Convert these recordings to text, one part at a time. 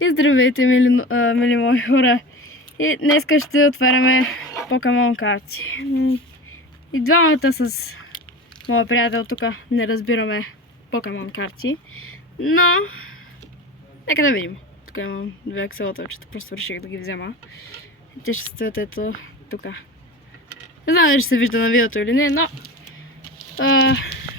И здравейте, мили мои хора! И днеска ще отваряме Покемон карти. И двамата с моя приятел тук не разбираме Покемон карти, но нека да видим. Тук имам две акселотълчета, просто реших да ги взема. И те ще стоят ето тук. Не знам дали ще се вижда на видеото или не, но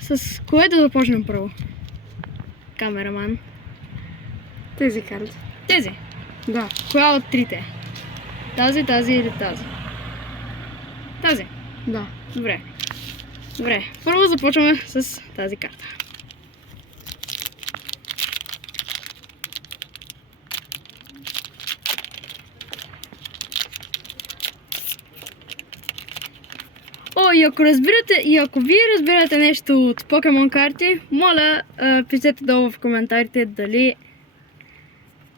с кое да започнем първо? Камераман. Тези карти. Тези? Да. Коя от трите? Тази, тази или тази? Тази? Да. Добре. Добре. Първо започваме с тази карта. О, и ако вие разбирате нещо от Покемон карти, моля, пишете долу в коментарите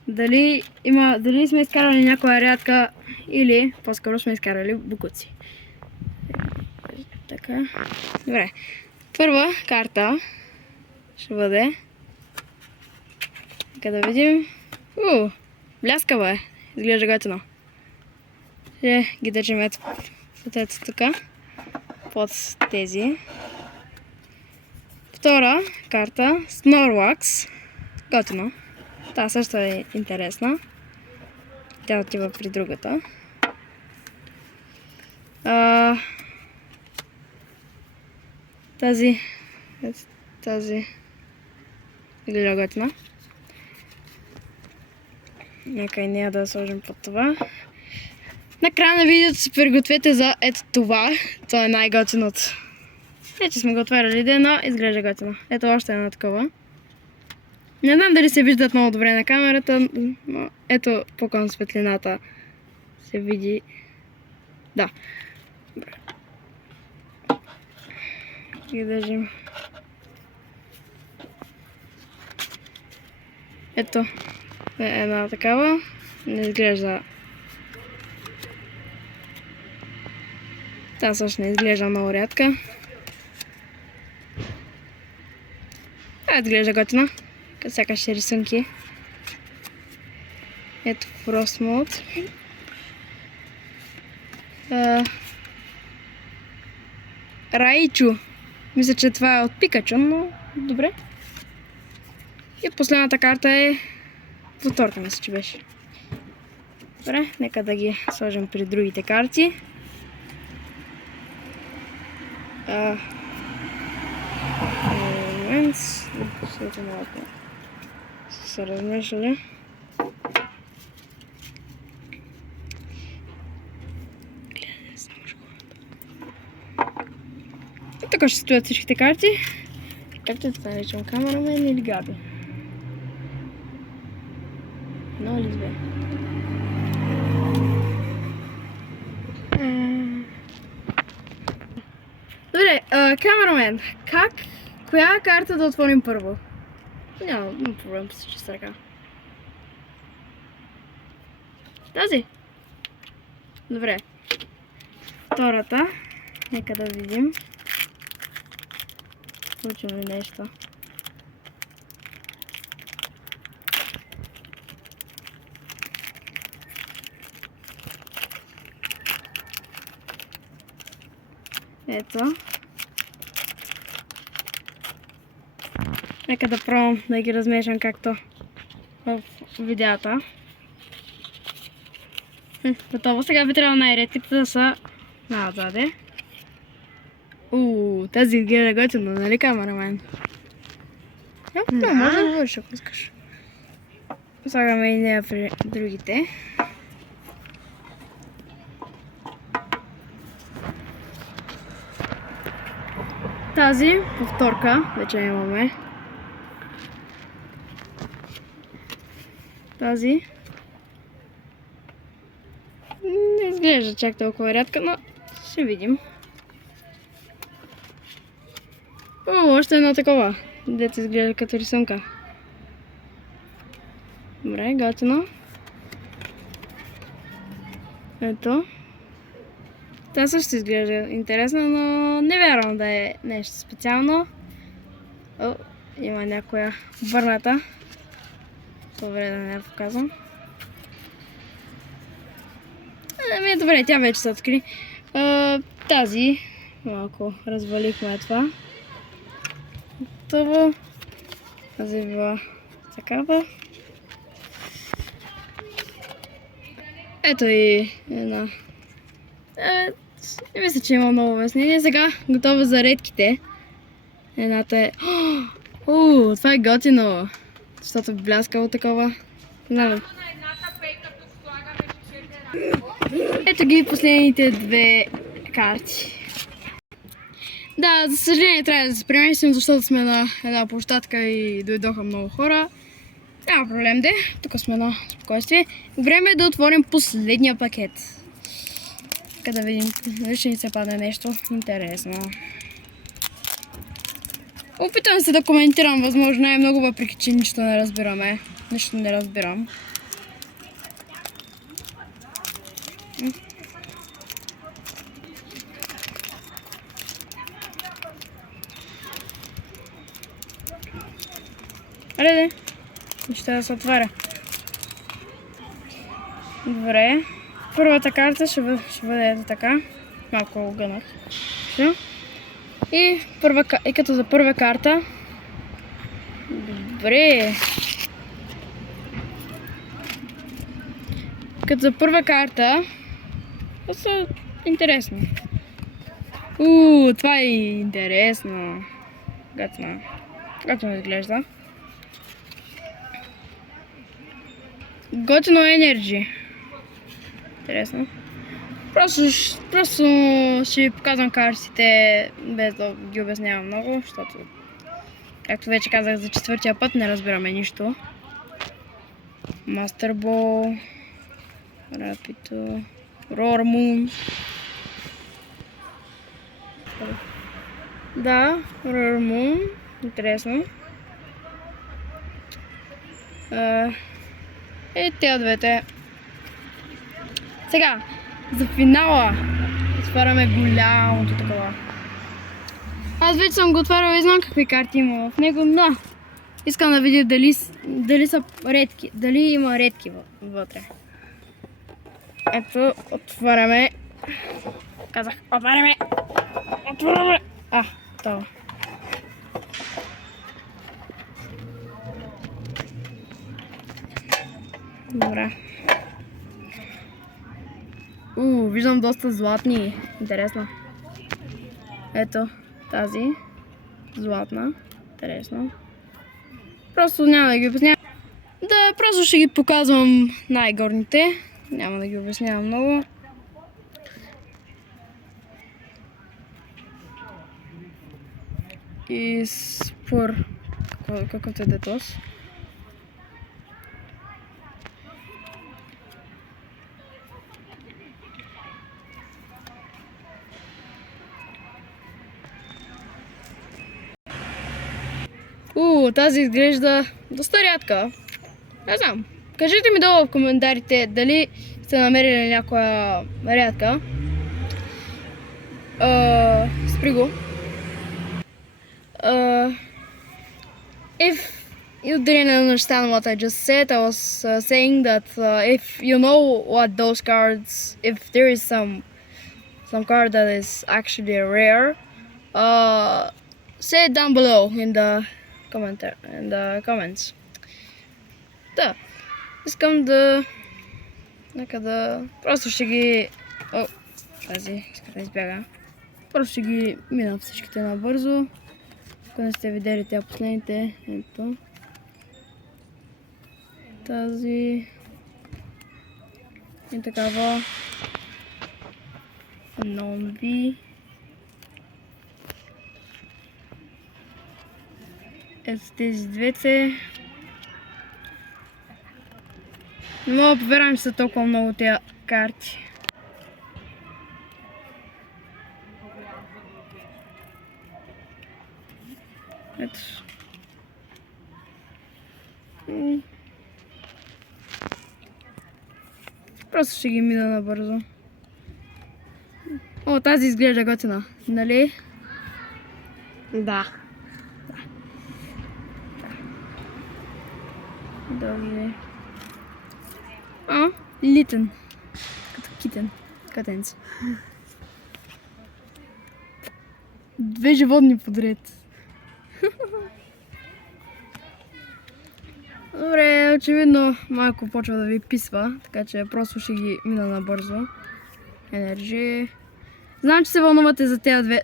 дали сме изкарали някоя рядка или по-скоро сме изкарали букуци. Така. Добре. Първа карта ще бъде. Нека да видим. Бляскава е. Изглежда готино. Ще ги държим ето така. Под тези. Втора карта. Snorlax. Готино. Та също е интересна. Тя отива при другата. Тази изглежда готина. Нека и нея да сложим под това. Накрая на видеото се пригответе за ето това. Това е най-готиното. Не, че сме го отваряли, но изглежда готино. Ето още една такова. Не знам дали се виждат много добре на камерата, но ето по-към светлината се види. Да. Добре. Ги държим. Ето една такава. Не изглежда. Та също не изглежда много рядка. Изглежда готина. Сякаш рисунки. Ето Frost Mode. Райчу. Мисля, че това е от Пикачу, но добре. И последната карта е повторка, мисля, че беше. Добре, нека да ги сложим при другите карти. Момент. След малко се размешали. И така ще стоят всичките карти. Както това наричам, камерамен или Габи? Едно или две? Добре, камерамен, коя карта да отворим първо? Няма проблем с чиста ръка. Тази? Добре. Втората. Нека да видим. Случим ли нещо? Ето. Нека да пробвам да ги размешам както в видеята. Готово. Сега би трябвало най-редките да са назаде. Тази изглежда готино, нали камерамен? Може да говориш, ако искаш. Слагаме и нея при другите. Тази повторка вече имаме. Тази не изглежда чак толкова рядка, но ще видим. Още едно такова, дето изглежда като рисунка. Добре, готино. Ето. Тя също изглежда интересна, но не вярвам да е нещо специално. Има някоя върната. Добре, да не я показвам. Ами, добре, тя вече се откри. Тази, малко развалихме това. Това. Тази е била такава. Ето и една. Не мисля, че има много обяснение. Сега готова за редките. Едната е... това е готино. Защото бляскало такова. Знам. Ето ги последните две карти. Да, за съжаление трябва да се преместим, защото сме на една площадка и дойдоха много хора. Няма проблем, де. Тук сме на спокойствие. Време е да отворим последния пакет. Така да видим, дали ще ни се падне нещо интересно. Опитвам се да коментирам, възможно най-много, въпреки че нищо не разбираме. Нищо не разбирам. Аре, ще да се отваря. Добре. Първата карта ще бъде ето така. Малко огънах. И като за първа карта. Добре. Като за първа карта. Това са интересни. Това е интересно. Готино изглежда. Готино Energy. Интересно. Просто ще ви показвам картите, без да ги обяснявам много, защото, както вече казах, за четвъртия път не разбираме нищо. Master Ball, Rapido, Roar Moon. Да, Roar Moon. Интересно. И тези двете. Сега, за финала отваряме голямото такова. Аз вече съм го отваряла и знам какви карти има в него, но искам да видя дали са редки, дали има редки вътре. Ето, отваряме. Казах, отваряме. Отваряме. Това. Добре. Виждам доста златни. Интересно. Ето тази. Златна. Интересно. Просто няма да ги обяснявам. Да, просто ще ги показвам най-горните. Няма да ги обяснявам много. И спор. Какъвто е детос. Тази изглежда доста рядка. Не знам. Кажете ми долу в коментарите дали сте намерили някоя рядка. Спри го. If you didn't understand what I just said, I was saying that if you know what those cards, if there is some card that is actually rare, say it down below in the comments. Да, искам да... Нека да... Просто ще ги... Тази иска да избяга. Просто ще ги мина всичките набързо. Ако не сте видели тя последните, ето. Тази... И такава... Non-V. Ето тези двете. Не мога да повярвам, че са толкова много тези карти. Ето. Просто ще ги мина набързо. Тази изглежда готина, нали? Да. Да Литен. Като китен. Катенци. 2 животни подред. Добре, очевидно малко почва да ви писва, така че просто ще ги мина набързо. Енерджи. Знам, че се вълнувате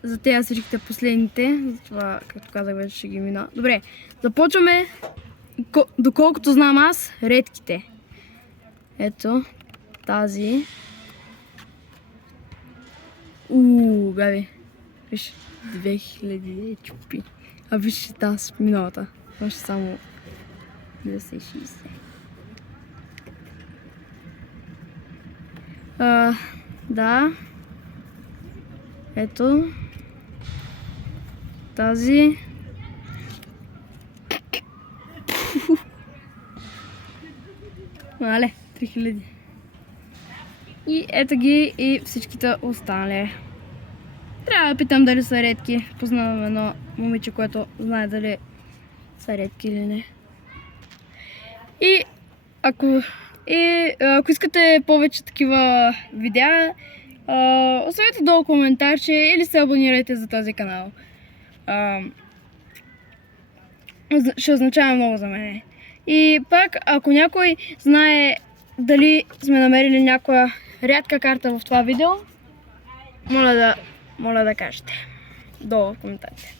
за тези всичките последните, затова, както казах, вече ще ги мина. Добре, започваме, доколкото знам аз, редките. Ето, тази. Габи. Виж, 2000 чупи. А виж тази миналата. Това ще само 260. Да. Ето. Тази. Мале, 3000. И ето ги и всичките останали. Трябва да питам дали са редки. Познавам едно момиче, което знае дали са редки или не. И ако искате повече такива видеа, оставете долу коментарче или се абонирайте за този канал. Ще означава много за мен. И пак, ако някой знае дали сме намерили някоя рядка карта в това видео, моля да кажете долу в коментарите.